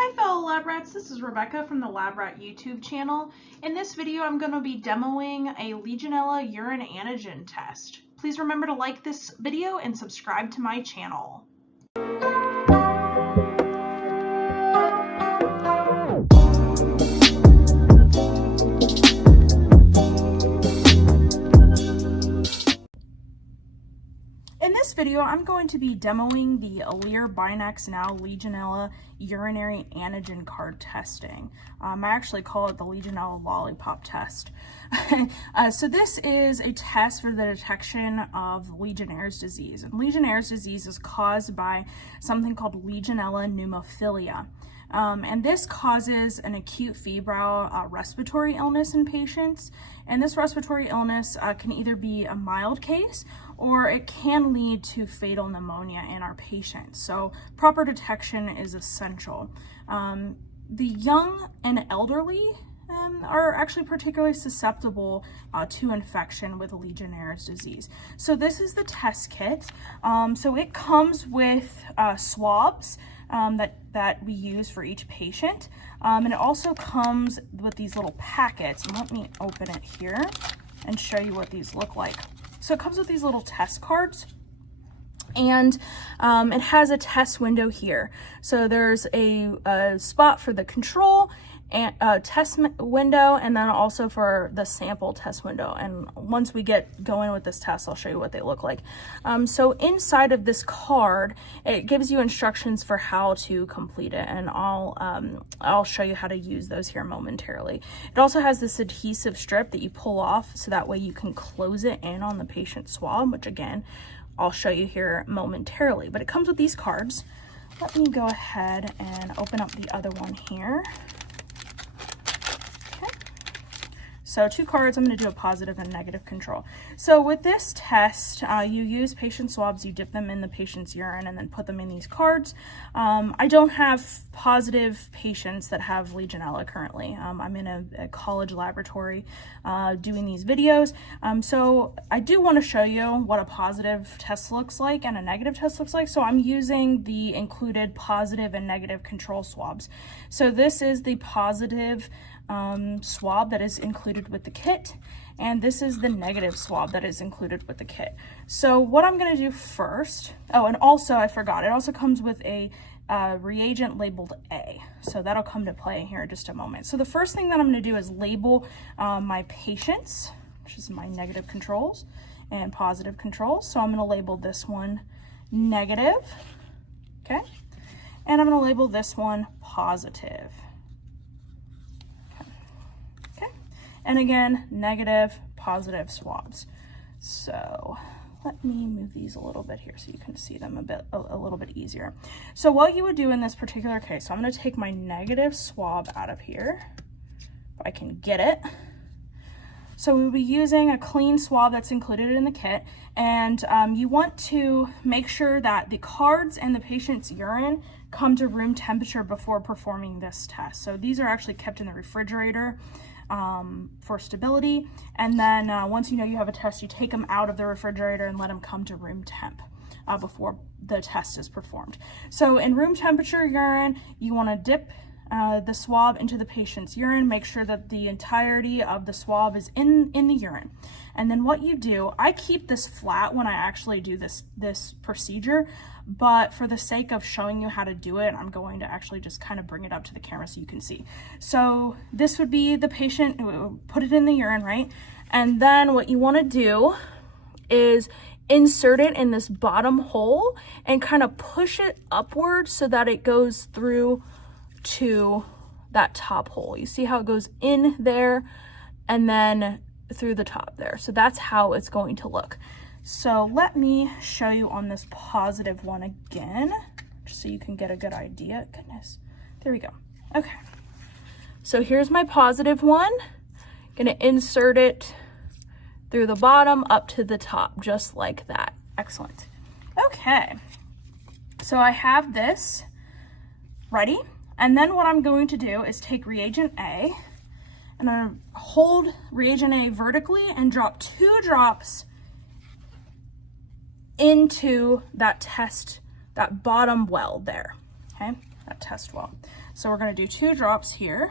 Hi fellow lab rats, this is Rebecca from the Lab Rat YouTube channel. In this video I'm going to be demoing a Legionella urine antigen test. Please remember to like this video and subscribe to my channel. In this video, I'm going to be demoing the Alere Binax Now Legionella urinary antigen card testing. I actually call it the Legionella lollipop test. So this is a test for the detection of Legionnaire's disease. And Legionnaire's disease is caused by something called Legionella pneumophilia. And this causes an acute febrile respiratory illness in patients. And this respiratory illness can either be a mild case or it can lead to fatal pneumonia in our patients. So proper detection is essential. The young and elderly are actually particularly susceptible to infection with Legionnaire's disease. So this is the test kit. So it comes with swabs that we use for each patient. And it also comes with these little packets. And let me open it here and show you what these look like. So it comes with these little test cards. And it has a test window here. So there's a spot for the control and test window, and then also for the sample test window. And once we get going with this test, I'll show you what they look like. So inside of this card, it gives you instructions for how to complete it, and I'll show you how to use those here momentarily. It also has this adhesive strip that you pull off, so that way you can close it in on the patient swab, which again, I'll show you here momentarily. But it comes with these cards. Let me go ahead and open up the other one here. So 2 cards, I'm going to do a positive and negative control. So with this test, you use patient swabs, you dip them in the patient's urine and then put them in these cards. I don't have positive patients that have Legionella currently. I'm in a college laboratory doing these videos. So I do want to show you what a positive test looks like and a negative test looks like. So I'm using the included positive and negative control swabs. So this is the positive swab that is included with the kit, and this is the negative swab that is included with the kit. So what I'm going to do first, oh, and also I forgot, it also comes with a reagent labeled A, so that'll come to play here in just a moment. So the first thing that I'm going to do is label my patients, which is my negative controls and positive controls. So I'm going to label this one negative, okay, and I'm going to label this one positive. And again, negative, positive swabs. So let me move these a little bit here so you can see them a little bit easier. So what you would do in this particular case, so I'm going to take my negative swab out of here, if I can get it. So we'll be using a clean swab that's included in the kit, and you want to make sure that the cards and the patient's urine come to room temperature before performing this test. So these are actually kept in the refrigerator for stability, and then once you know you have a test, you take them out of the refrigerator and let them come to room temp before the test is performed. So in room temperature urine, you want to dip the swab into the patient's urine, make sure that the entirety of the swab is in the urine. And then what you do, I keep this flat when I actually do this procedure, but for the sake of showing you how to do it, I'm going to actually just kind of bring it up to the camera so you can see. So this would be the patient, put it in the urine, right? And then what you want to do is insert it in this bottom hole and kind of push it upward so that it goes through to that top hole. You see how it goes in there and then through the top there. So that's how it's going to look. So let me show you on this positive one again, just so you can get a good idea. Goodness, there we go. Okay, so here's my positive one. Gonna insert it through the bottom up to the top, just like that. Excellent. Okay, so I have this ready. And then what I'm going to do is take reagent A, and I'm going to hold reagent A vertically and drop 2 drops into that bottom well there, okay, that test well. So we're going to do 2 drops here.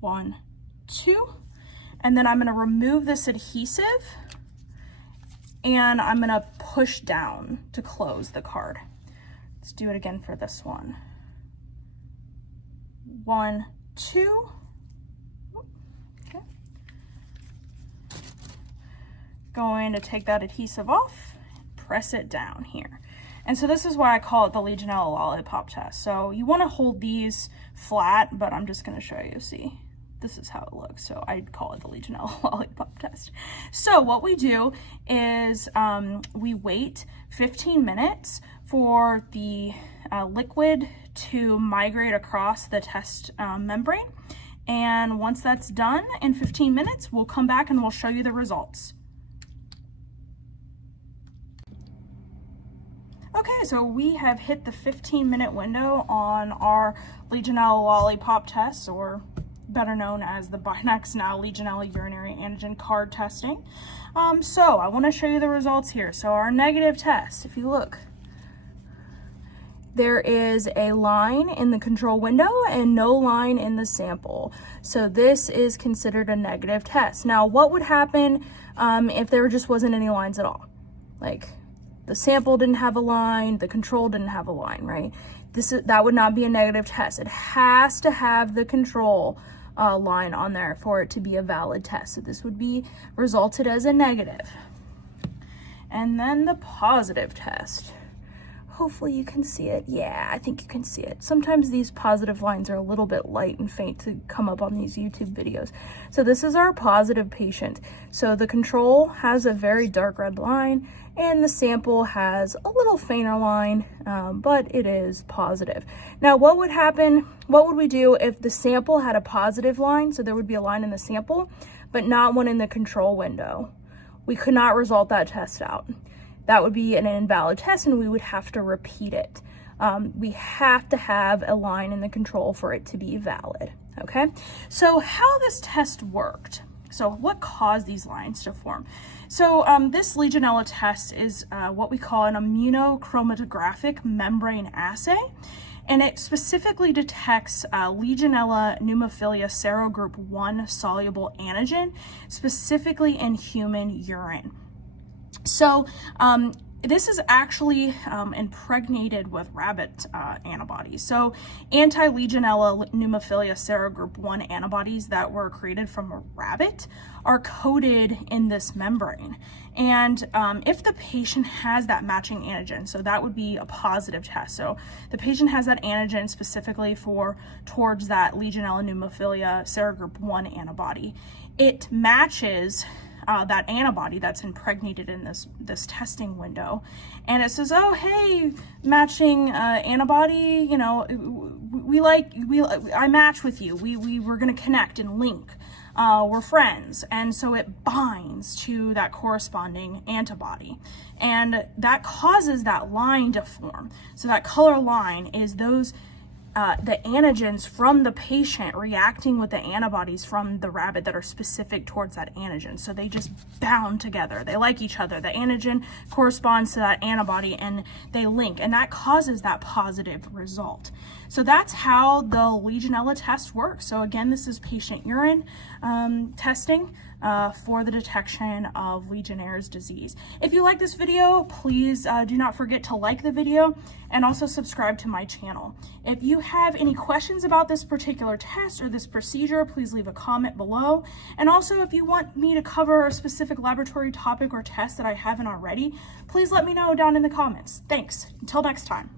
1, 2. And then I'm going to remove this adhesive and I'm going to push down to close the card. Let's do it again for this one. 1, 2. Okay. Going to take that adhesive off, press it down here. And so this is why I call it the Legionella lollipop test. So you want to hold these flat, but I'm just going to show you. See, this is how it looks. So I'd call it the Legionella lollipop test. So what we do is we wait 15 minutes for the liquid to migrate across the test membrane. And once that's done in 15 minutes, we'll come back and we'll show you the results. Okay, so we have hit the 15-minute window on our Legionella lollipop test, or better known as the Binax Now Legionella urinary antigen card testing. So I want to show you the results here. So our negative test, if you look, there is a line in the control window and no line in the sample. So this is considered a negative test. Now, what would happen if there just wasn't any lines at all? Like, the sample didn't have a line, the control didn't have a line, right? That would not be a negative test. It has to have the control line on there for it to be a valid test. So this would be resulted as a negative. And then the positive test. Hopefully you can see it. Yeah, I think you can see it. Sometimes these positive lines are a little bit light and faint to come up on these YouTube videos. So this is our positive patient. So the control has a very dark red line and the sample has a little fainter line, but it is positive. Now, what would happen, what would we do if the sample had a positive line? So there would be a line in the sample, but not one in the control window. We could not result that test out. That would be an invalid test and we would have to repeat it. We have to have a line in the control for it to be valid, okay? So how this test worked. So what caused these lines to form? So this Legionella test is what we call an immunochromatographic membrane assay, and it specifically detects Legionella pneumophilia serogroup 1 soluble antigen, specifically in human urine. So this is actually impregnated with rabbit antibodies. So anti-Legionella pneumophilia serogroup 1 antibodies that were created from a rabbit are coated in this membrane. And if the patient has that matching antigen, so that would be a positive test. So the patient has that antigen specifically towards that Legionella pneumophilia serogroup 1 antibody, it matches that antibody that's impregnated in this testing window, and it says, oh, hey, matching antibody, you know, I match with you. We're gonna connect and link. We're friends, and so it binds to that corresponding antibody, and that causes that line to form. So that color line is those the antigens from the patient reacting with the antibodies from the rabbit that are specific towards that antigen. So they just bound together. They like each other. The antigen corresponds to that antibody and they link, and that causes that positive result. So that's how the Legionella test works. So again, this is patient urine testing for the detection of Legionnaire's disease. If you like this video, please do not forget to like the video and also subscribe to my channel. If you have any questions about this particular test or this procedure, please leave a comment below. And also, if you want me to cover a specific laboratory topic or test that I haven't already, please let me know down in the comments. Thanks. Until next time.